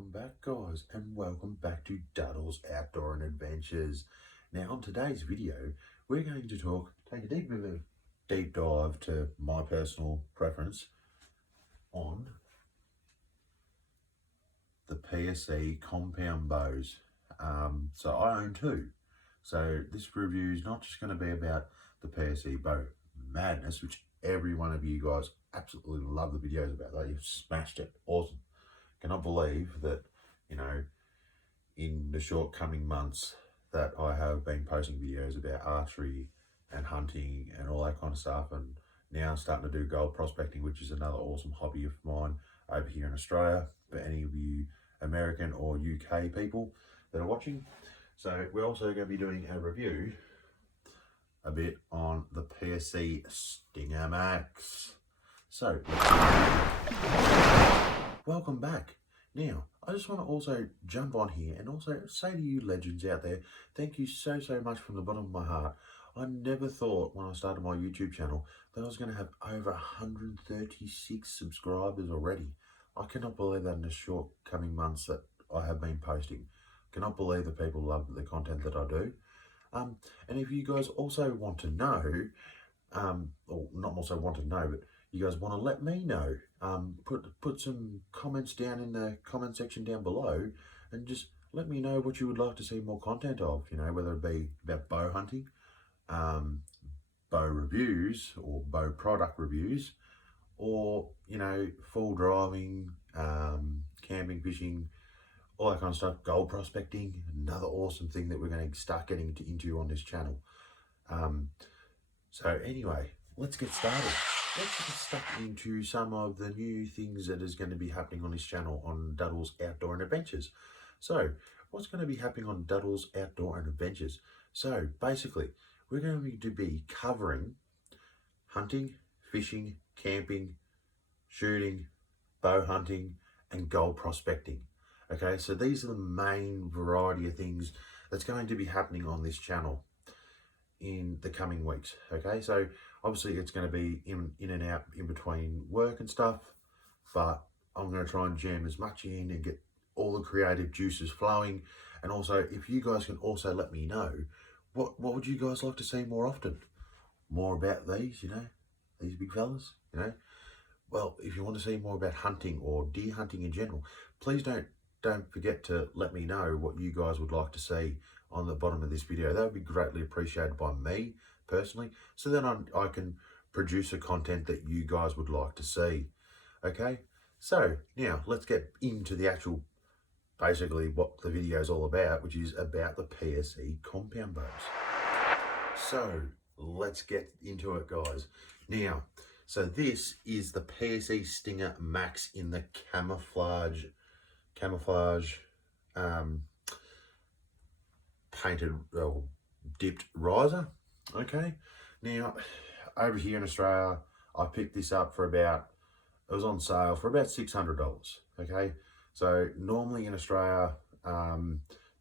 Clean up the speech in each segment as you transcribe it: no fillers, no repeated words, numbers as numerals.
Welcome back, guys, and welcome back to Duddle's Outdoor and Adventures. Now, on today's video, we're going to take a deep dive to my personal preference on the Pse compound bows. So I own two. So this review is not just going to be about the Pse Bow Madness, which every one of you guys absolutely love the videos about that. You've smashed it. Awesome. Cannot believe that, in the short coming months that I have been posting videos about archery and hunting and all that kind of stuff, and now starting to do gold prospecting, which is another awesome hobby of mine over here in Australia for any of you American or UK people that are watching. So we're also going to be doing a review a bit on the Pse Stinger Max. So welcome back. Now, I just want to also jump on here and also say to you legends out there, thank you so much from the bottom of my heart. I never thought when I started my YouTube channel that I was going to have over 136 subscribers already. I cannot believe that in the short coming months that I have been posting. Cannot believe that people love the content that I do. And if you guys also want to know, or not also want to know, but you guys want to let me know, put some comments down in the comment section down below and just let me know what you would like to see more content of, whether it be about bow hunting, bow reviews or bow product reviews, or, full driving, camping, fishing, all that kind of stuff, gold prospecting, another awesome thing that we're going to start getting into on this channel. So anyway, let's get started. Let's get stuck into some of the new things that is going to be happening on this channel on Duddle's Outdoor and Adventures. So, what's going to be happening on Duddle's Outdoor and Adventures? So, basically, we're going to be covering hunting, fishing, camping, shooting, bow hunting, and gold prospecting. Okay, so these are the main variety of things that's going to be happening on this channel in the coming weeks. Okay, so obviously it's going to be in and out in between work and stuff, but I'm going to try and jam as much in and get all the creative juices flowing. And also, if you guys can also let me know, what would you guys like to see more often? More about these, these big fellas, Well, if you want to see more about hunting or deer hunting in general, please don't forget to let me know what you guys would like to see on the bottom of this video. That would be greatly appreciated by me personally, so then I can produce a content that you guys would like to see. Okay, so now let's get into the actual, basically what the video is all about, which is about the Pse compound bows. So let's get into it, guys. Now, so this is the Pse Stinger Max in the camouflage painted, dipped riser. Okay, now over here in Australia I picked this up for it was on sale for about $600. Okay, so normally in Australia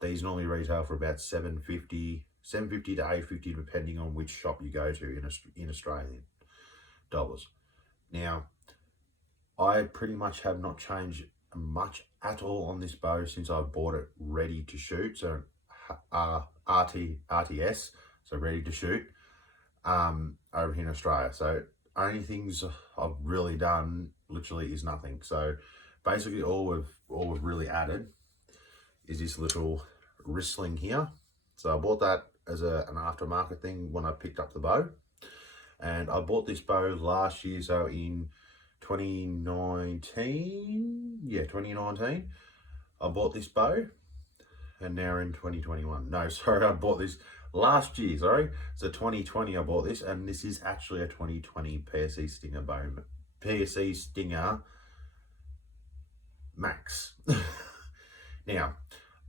these normally retail for about $750 to $850 depending on which shop you go to in Australian dollars. Now I pretty much have not changed much at all on this bow since I bought it ready to shoot, so RTS, so ready to shoot, over here in Australia. So only things I've really done literally is nothing. So basically all we've really added is this little wrist sling here. So I bought that as an aftermarket thing when I picked up the bow, and I bought this bow last year, so in 2019, I bought this bow, and now in 2021, no, sorry, I bought this last year, sorry, so 2020 I bought this, and this is actually a 2020 Pse Stinger bow, Pse Stinger Max. Now,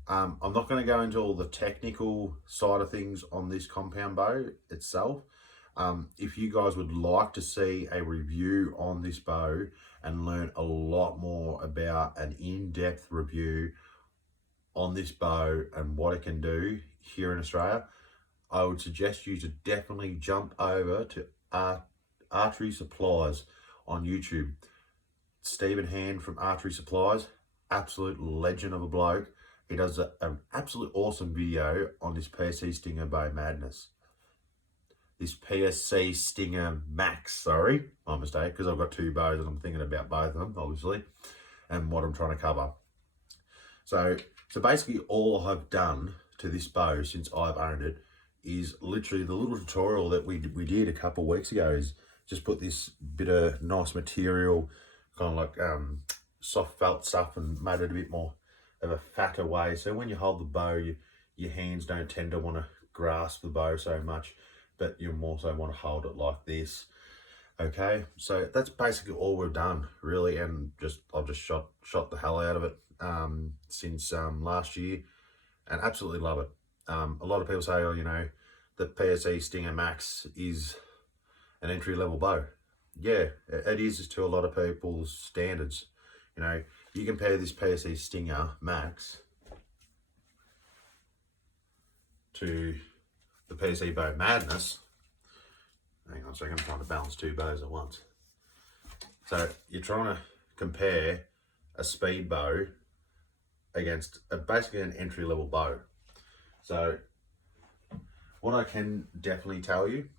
I'm not going to go into all the technical side of things on this compound bow itself. If you guys would like to see a review on this bow and learn a lot more about an in-depth review on this bow and what it can do here in Australia, I would suggest you to definitely jump over to Archery Supplies on YouTube. Stephen Hand from Archery Supplies, absolute legend of a bloke. He does an absolute awesome video on this Pse Bow Madness. This Pse Stinger Max, sorry, my mistake, because I've got two bows and I'm thinking about both of them, obviously, and what I'm trying to cover. So basically all I've done to this bow since I've owned it is literally the little tutorial that we did a couple of weeks ago is just put this bit of nice material, kind of like soft felt stuff, and made it a bit more of a fatter way. So when you hold the bow, your hands don't tend to want to grasp the bow so much, but you also want to hold it like this. Okay, so that's basically all we've done really, and I've just shot the hell out of it since last year, and absolutely love it. A lot of people say, oh, you know, the Pse Stinger Max is an entry-level bow. Yeah, it is to a lot of people's standards. You know, you compare this Pse Stinger Max to the Pse Bow Madness. Hang on a second, I'm trying to balance two bows at once. So you're trying to compare a speed bow against basically an entry-level bow. So what I can definitely tell you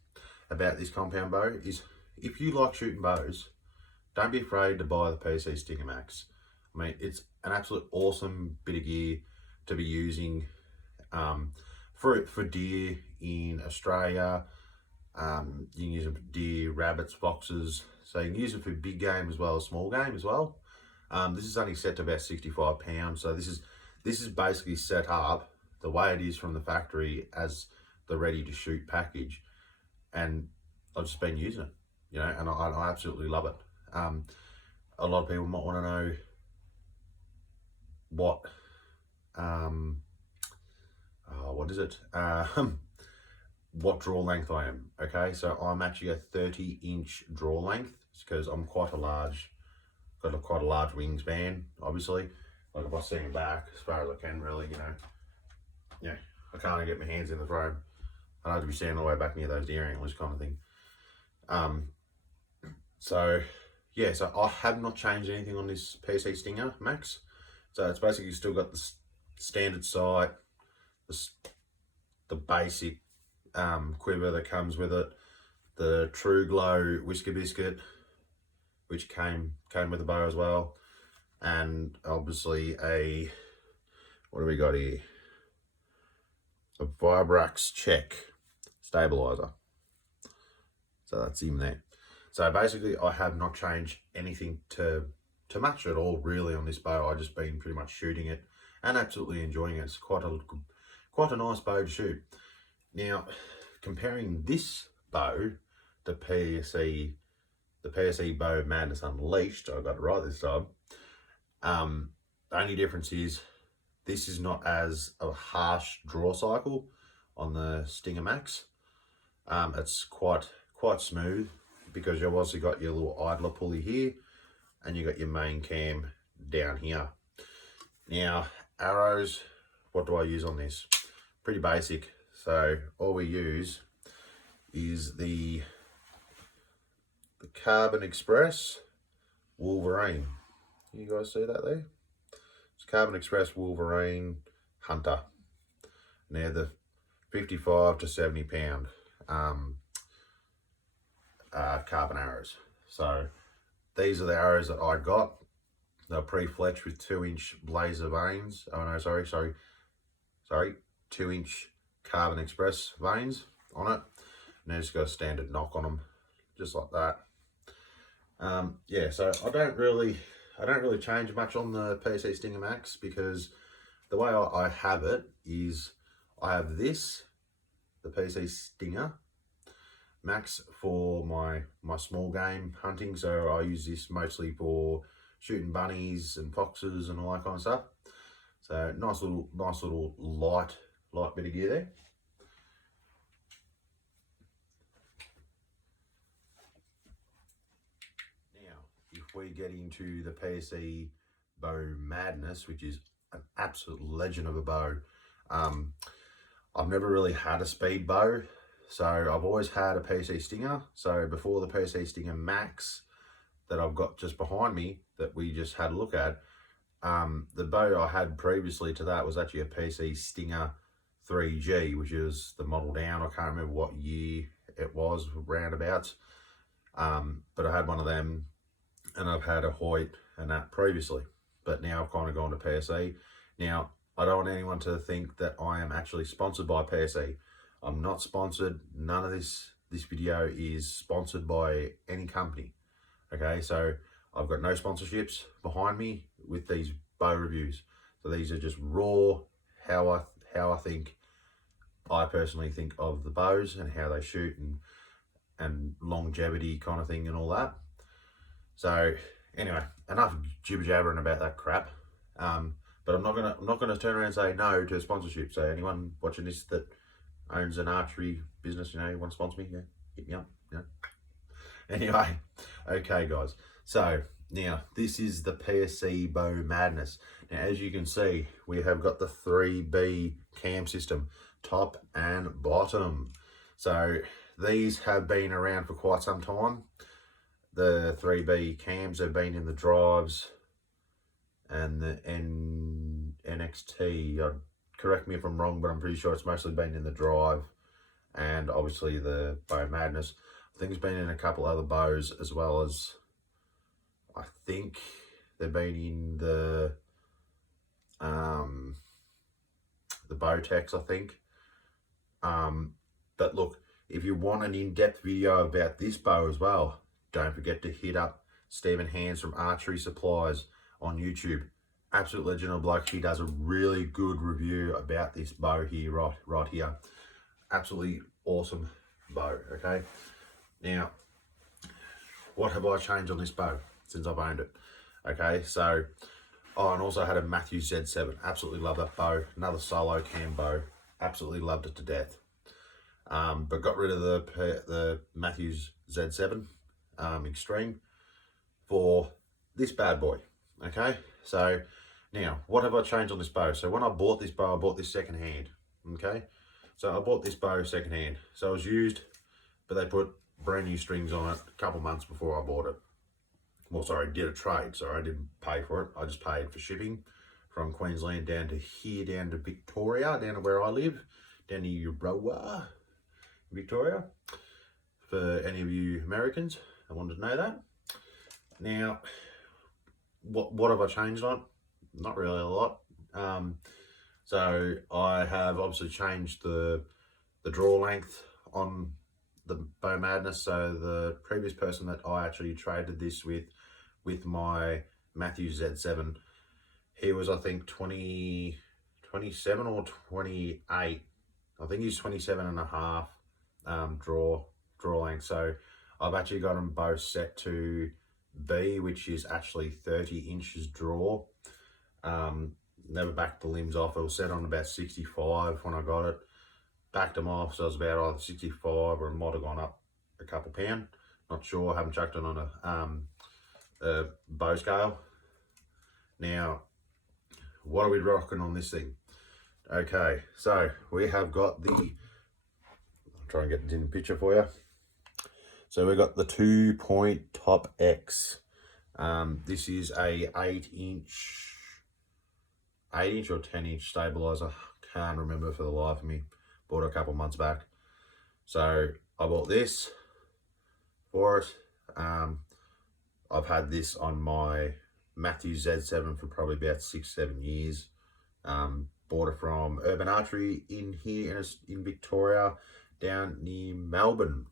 about this compound bow is, if you like shooting bows, don't be afraid to buy the Pse Stinger Max. I mean, it's an absolute awesome bit of gear to be using for deer in Australia. You can use it for deer, rabbits, foxes. So you can use it for big game as well as small game as well. This is only set to about 65 pounds. So this is basically set up the way it is from the factory as the ready to shoot package. And I've just been using it, you know, and I absolutely love it. A lot of people might want to know what is it? What draw length I am. Okay, so I'm actually a 30-inch draw length because I'm quite a large wingspan, obviously. Like if I see him back as far as I can, really, you know. Yeah, I can't get my hands in the frame. I have to be standing all the way back near those deer antlers, kind of thing. So yeah, so I have not changed anything on this Pse Stinger Max. So it's basically still got the standard sight, the basic quiver that comes with it, the True Glow Whisker Biscuit, which came with the bow as well, and obviously what do we got here? A Vibrax Check stabilizer. So that's in there. So basically I have not changed anything to match at all really on this bow. I've just been pretty much shooting it and absolutely enjoying it. It's quite a nice bow to shoot. Now, comparing this bow to the Pse Bow Madness Unleashed, I got it right this time. The only difference is this is not as a harsh draw cycle on the Stinger Max. It's quite smooth because you've also got your little idler pulley here and you got your main cam down here. Now, arrows, what do I use on this? Pretty basic. So all we use is the Carbon Express Wolverine. You guys see that there? It's Carbon Express Wolverine Hunter. Now the 55 to 70 pound carbon arrows. So these are the arrows that I got. They're pre-fletched with 2-inch blazer vanes. Oh no, sorry, 2-inch Carbon Express vanes on it. And it's got a standard knock on them, just like that. Yeah, so I don't really change much on the Pse Stinger Max because the way I have it is I have this, the Pse Stinger Max, for my small game hunting. So I use this mostly for shooting bunnies and foxes and all that kind of stuff. So nice little light bit of gear there. Now, if we get into the Pse Bow Madness, which is an absolute legend of a bow, I've never really had a speed bow, so I've always had a Pse Stinger. So before the Pse Stinger Max that I've got just behind me that we just had a look at, The bow I had previously to that was actually a PC Stinger 3G, which is the model down. I can't remember what year it was, roundabouts. But I had one of them, and I've had a Hoyt and that previously. But now I've kind of gone to PSE. Now, I don't want anyone to think that I am actually sponsored by PSE. I'm not sponsored. None of this video is sponsored by any company. Okay, so I've got no sponsorships behind me with these bow reviews. So these are just raw, how I think, I personally think of the bows and how they shoot and longevity kind of thing and all that. So anyway, enough jibber jabbering about that crap. But I'm not gonna turn around and say no to sponsorship. So anyone watching this that owns an archery business, you know, you want to sponsor me, yeah, hit me up. Yeah. Anyway, okay, guys. So now this is the Pse Bow Madness. Now, as you can see, we have got the 3B cam system, top and bottom. So these have been around for quite some time. The 3B cams have been in the drives and the NXT. Correct me if I'm wrong, but I'm pretty sure it's mostly been in the drive, and obviously the Bow Madness. I think it's been in a couple other bows, as well as I think they've been in the Bowtex, I think. But look, if you want an in-depth video about this bow as well, don't forget to hit up Stephen Hands from Archery Supplies on YouTube. Absolute legend of bloke. He does a really good review about this bow here, right here. Absolutely awesome bow. Okay, now what have I changed on this bow since I've owned it? Okay, so and also had a Matthews Z7. Absolutely love that bow. Another solo cam bow. Absolutely loved it to death. But got rid of the Matthews Z7 Extreme for this bad boy. Okay, so now what have I changed on this bow? So when I bought this bow, I bought this second hand. Okay, so I bought this bow second hand. So it was used, but they put brand new strings on it a couple months before I bought it. Well, sorry, did a trade. Sorry, I didn't pay for it. I just paid for shipping from Queensland down to here, down to Victoria, down to where I live, down to Euroa, Victoria. For any of you Americans, I wanted to know that. Now, what have I changed on? Not really a lot. So I have obviously changed the draw length on the Bow Madness. So the previous person that I actually traded this with my Matthews Z7, he was, I think, 27 or 28. I think he's 27 and a half draw length. So I've actually got them both set to B, which is actually 30 inches draw. Never backed the limbs off. It was set on about 65 when I got it. Backed them off, so it was about either 65 or it might have gone up a couple pound. Not sure. I haven't chucked it on a bow scale. Now, what are we rocking on this thing? Okay, so we have got the, I'll try and get it in the picture for you. So we've got the 2-point Top X. This is a 8-inch or 10-inch stabilizer. Can't remember for the life of me. Bought it a couple months back. So I bought this for it. I've had this on my Matthews Z7 for probably about 6-7 years. Bought it from Urban Archery in here in Victoria, down near Melbourne.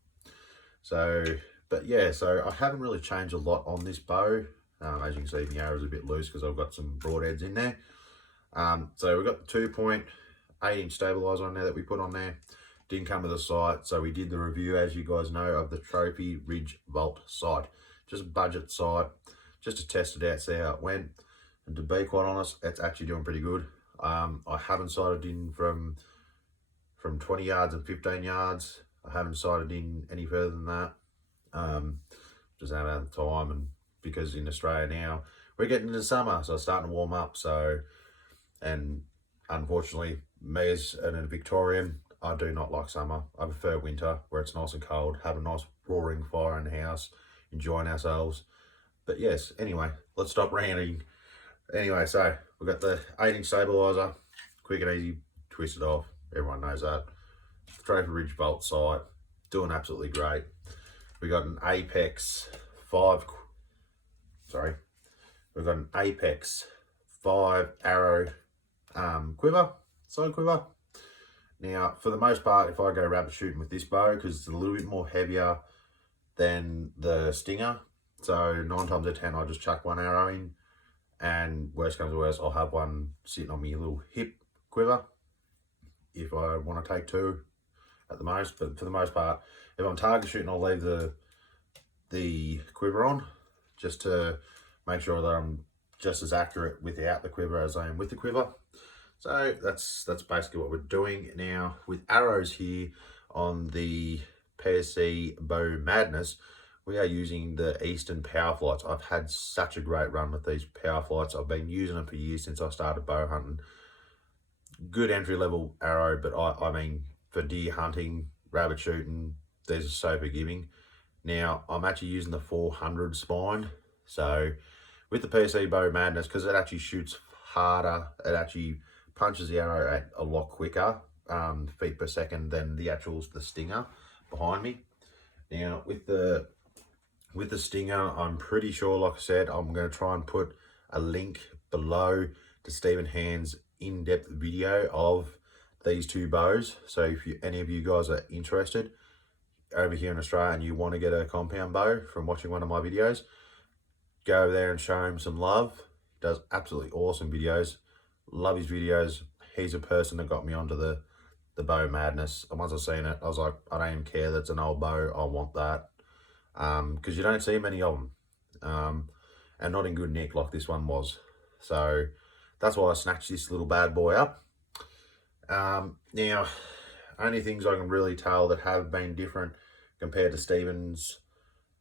So, but yeah, so I haven't really changed a lot on this bow. As you can see, the arrow is a bit loose because I've got some broadheads in there. So we've got the 2-point 8-inch stabilizer on there that we put on there. Didn't come with a sight, so we did the review, as you guys know, of the Trophy Ridge Vault sight. Just a budget sight, just to test it out, see how it went. And to be quite honest, it's actually doing pretty good. I haven't sighted in from 20 yards and 15 yards. I haven't sighted in any further than that. Just haven't had the time, and because in Australia now we're getting into summer, so it's starting to warm up. So, and unfortunately, me as a Victorian, I do not like summer. I prefer winter, where it's nice and cold, have a nice roaring fire in the house, enjoying ourselves. But yes, anyway, let's stop ranting. Anyway, so we've got the 8-inch stabilizer, quick and easy, twist it off. Everyone knows that. Trophy Ridge bolt sight, doing absolutely great. We got an Apex 5, we've got an Apex 5 arrow quiver, side quiver. Now, for the most part, if I go rabbit shooting with this bow, because it's a little bit more heavier than the Stinger, so 9 times out of 10, I just chuck one arrow in, and worst comes to worst, I'll have one sitting on my little hip quiver if I want to take 2 at the most. But for the most part, if I'm target shooting, I'll leave the quiver on just to make sure that I'm just as accurate without the quiver as I am with the quiver. So that's basically what we're doing. Now with arrows here on the Pse Bow Madness, we are using the Eastern Power Flights. I've had such a great run with these Power Flights. I've been using them for years since I started bow hunting. Good entry level arrow, but I mean for deer hunting, rabbit shooting, these are so forgiving. Now I'm actually using the 400 spine. So with the Pse Bow Madness, because it actually shoots harder, it actually punches the arrow at a lot quicker feet per second than the Stinger behind me. Now with the Stinger, I'm pretty sure, like I said, I'm going to try and put a link below to Stephen Hand's in-depth video of these 2 bows. So if any of you guys are interested over here in Australia and you want to get a compound bow from watching one of my videos, go over there and show him some love. He does absolutely awesome videos. Love his videos. He's a person that got me onto the Bow Madness. And once I seen it, I was like, I don't even care that's an old bow. I want that. Because you don't see many of them. And not in good nick like this one was. So that's why I snatched this little bad boy up. Now, only things I can really tell that have been different compared to Stephen's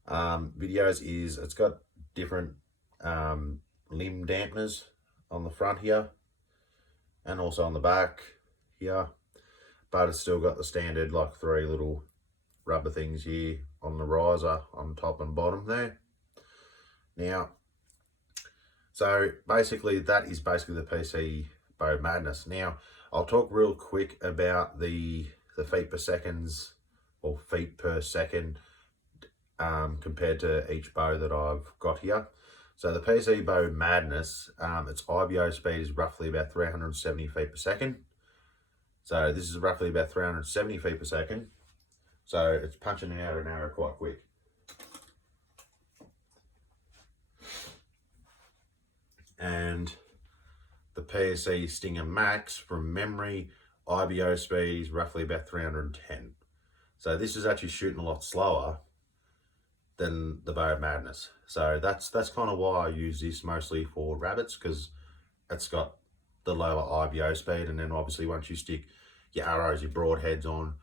videos is it's got different limb dampeners on the front here and also on the back here, but it's still got the standard like 3 little rubber things here on the riser on top and bottom there. Now, so basically that is basically the Pse Bow Madness. Now I'll talk real quick about the feet per seconds, or feet per second compared to each bow that I've got here. So the Pse Bow Madness, its IBO speed is roughly about 370 feet per second. So this is roughly about 370 feet per second. So it's punching out an arrow quite quick. And the PSE Stinger Max, from memory, IBO speed is roughly about 310. So this is actually shooting a lot slower than the Bow Madness. So that's kind of why I use this mostly for rabbits, because it's got the lower IBO speed. And then obviously once you stick your arrows, your broadheads on,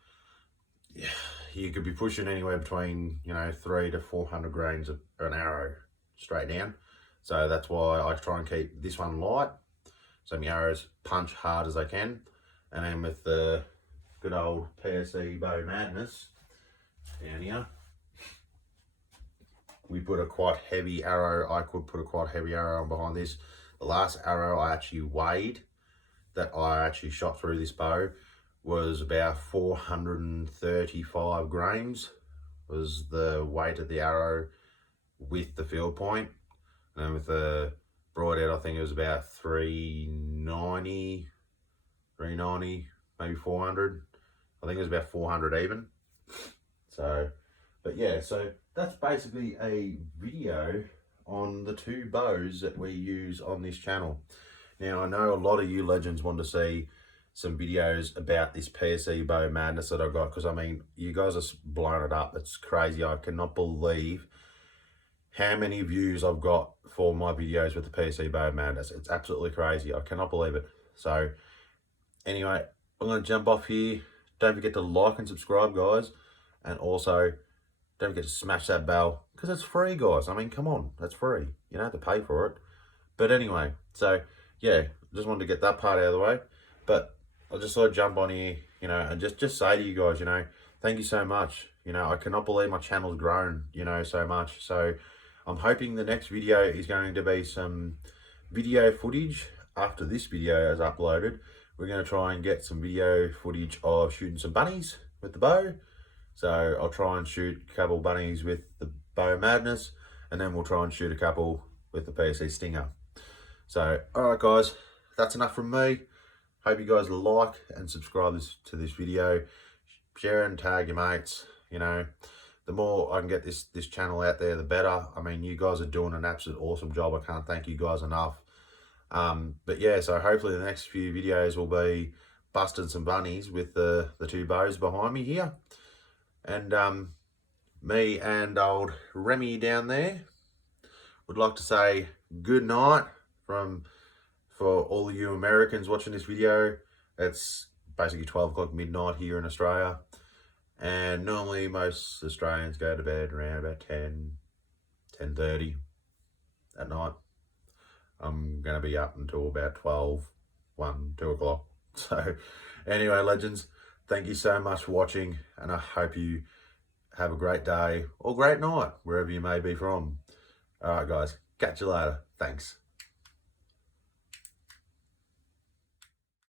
you could be pushing anywhere between 300 to 400 grains of an arrow straight down. So that's why I try and keep this one light, so my arrows punch hard as I can. And then with the good old Pse Bow Madness down here, we put a quite heavy arrow. I could put a quite heavy arrow on behind this. The last arrow I actually weighed that I actually shot through this bow was about 435 grains was the weight of the arrow with the field point. And then with the broadhead, I think it was about 390, maybe 400. I think it was about 400 even. So, but yeah, so that's basically a video on the 2 bows that we use on this channel. Now, I know a lot of you legends want to see some videos about this Pse Bow Madness that I got, because I mean, you guys are blowing it up. It's crazy. I cannot believe how many views I've got for my videos with the Pse Bow Madness. It's absolutely crazy. I cannot believe it. So anyway, I'm going to jump off here. Don't forget to like and subscribe, guys. And also, don't forget to smash that bell, because it's free, guys. I mean, come on, that's free. You don't have to pay for it. But anyway, so yeah, just wanted to get that part out of the way. But I just thought I'd jump on here, and just say to you guys, thank you so much. I cannot believe my channel's grown, so much. So I'm hoping the next video is going to be some video footage after this video is uploaded. We're going to try and get some video footage of shooting some bunnies with the bow. So I'll try and shoot a couple bunnies with the Bow Madness, and then we'll try and shoot a couple with the Pse Stinger. So, alright guys, that's enough from me. Hope you guys like and subscribe to this video. Share and tag your mates. You know, the more I can get this channel out there, the better. I mean, you guys are doing an absolute awesome job. I can't thank you guys enough. But yeah, so hopefully the next few videos will be busting some bunnies with the two bows behind me here. And me and old Remy down there would like to say good night for all of you Americans watching this video. It's basically 12 o'clock midnight here in Australia. And normally most Australians go to bed around about 10:30 at night. I'm going to be up until about 12, 1, 2 o'clock. So anyway, legends, thank you so much for watching, and I hope you have a great day or great night, wherever you may be from. All right, guys, catch you later. Thanks.